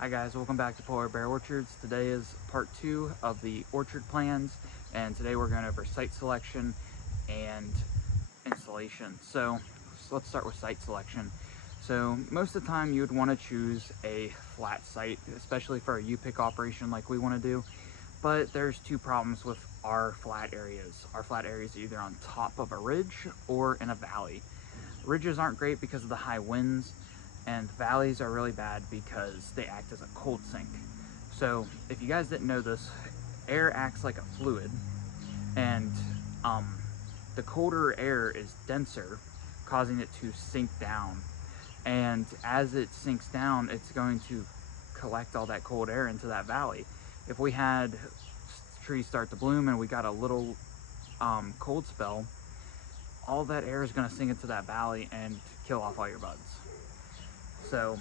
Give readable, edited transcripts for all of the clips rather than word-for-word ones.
Hi guys, welcome back to Polar Bear Orchards. Today is part 2 of the orchard plans, and today we're going over site selection and installation. So let's start with site selection. So most of the time you would want to choose a flat site, especially for a U-pick operation like we want to do. But there's two problems with our flat areas. Our flat areas are either on top of a ridge or in a valley. Ridges aren't great because of the high winds, and valleys are really bad because they act as a cold sink. So if you guys didn't know this, air acts like a fluid, and the colder air is denser, causing it to sink down. And as it sinks down, it's going to collect all that cold air into that valley. If we had trees start to bloom and we got a little cold spell, all that air is going to sink into that valley and kill off all your buds. So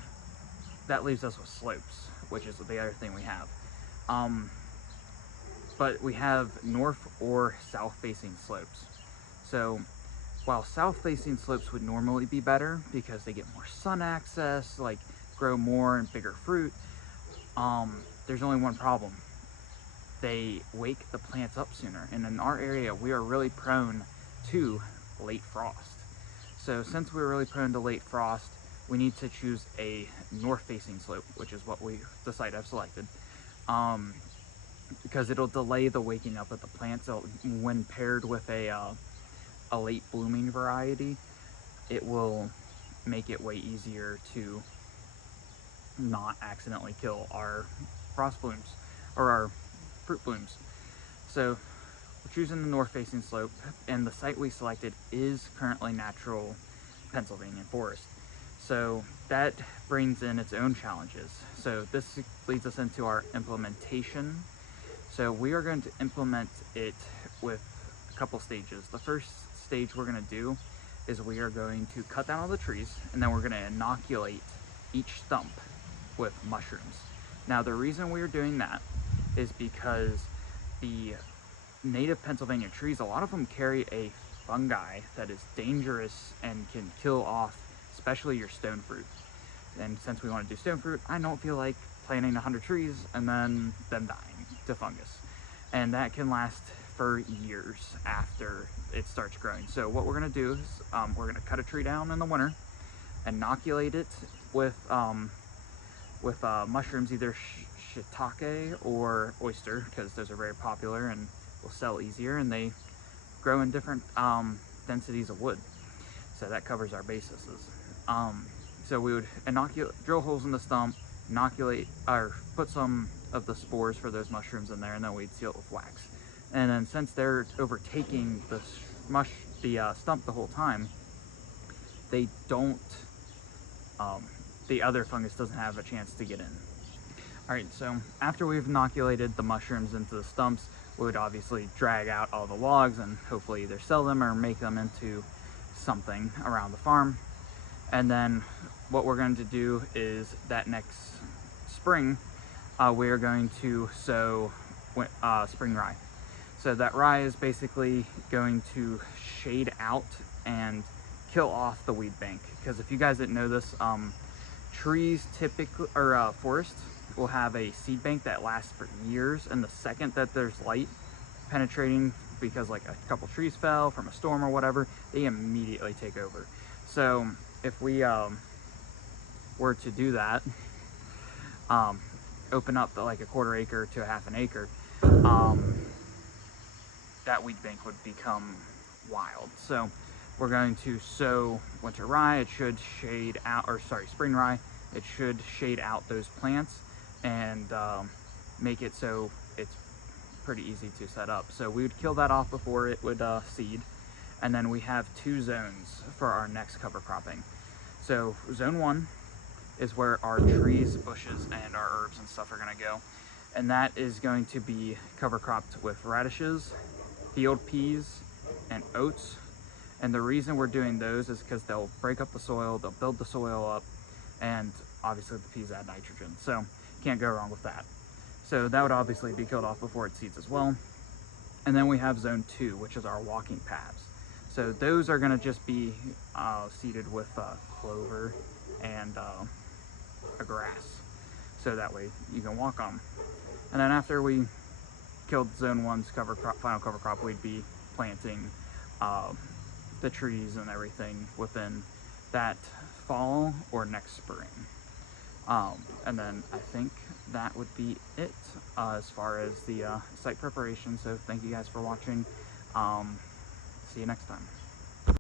that leaves us with slopes, which is the other thing we have. But we have north or south facing slopes. So while south facing slopes would normally be better because they get more sun access, like grow more and bigger fruit, there's only one problem. They wake the plants up sooner. And in our area, we are really prone to late frost. So since we're really prone to late frost, we need to choose a north-facing slope, which is what the site I've selected, because it'll delay the waking up of the plants. When paired with a late blooming variety, it will make it way easier to not accidentally kill our frost blooms or our fruit blooms. So we're choosing the north-facing slope, and the site we selected is currently natural Pennsylvania forest. So that brings in its own challenges. So this leads us into our implementation. So we are going to implement it with a couple stages. The first stage we're going to do is we are going to cut down all the trees, and then we're going to inoculate each stump with mushrooms. Now the reason we are doing that is because the native Pennsylvania trees, a lot of them carry a fungi that is dangerous and can kill off especially your stone fruit. And since we want to do stone fruit, I don't feel like planting 100 trees and then them dying to fungus. And that can last for years after it starts growing. So what we're going to do is we're going to cut a tree down in the winter, inoculate it with mushrooms, either shiitake or oyster, because those are very popular and will sell easier, and they grow in different densities of wood. So that covers our bases. So we would drill holes in the stump, inoculate, or put some of the spores for those mushrooms in there, and then we'd seal it with wax. And then since they're overtaking the stump the whole time, they don't, the other fungus doesn't have a chance to get in. All right, so after we've inoculated the mushrooms into the stumps, we would obviously drag out all the logs and hopefully either sell them or make them into something around the farm. And then what we're going to do is that next spring, we are going to sow spring rye. So that rye is basically going to shade out and kill off the weed bank. Because if you guys didn't know this, trees typically, or forests will have a seed bank that lasts for years, and the second that there's light penetrating because like a couple trees fell from a storm or whatever, they immediately take over. So if we were to do that, open up like a quarter acre to a half an acre, that weed bank would become wild. So we're going to sow winter rye. It should shade out, or sorry, spring rye. It should shade out those plants and make it so it's pretty easy to set up. So we would kill that off before it would seed. And then we have two zones for our next cover cropping. So zone 1 is where our trees, bushes, and our herbs and stuff are going to go. And that is going to be cover cropped with radishes, field peas, and oats. And the reason we're doing those is because they'll break up the soil, they'll build the soil up, and obviously the peas add nitrogen. So can't go wrong with that. So that would obviously be killed off before it seeds as well. And then we have zone 2, which is our walking paths. So those are going to just be seeded with clover and a grass. so that way you can walk on them. And then after we killed zone 1's final cover crop, we'd be planting the trees and everything within that fall or next spring. And then I think that would be it as far as the site preparation. So thank you guys for watching. See you next time.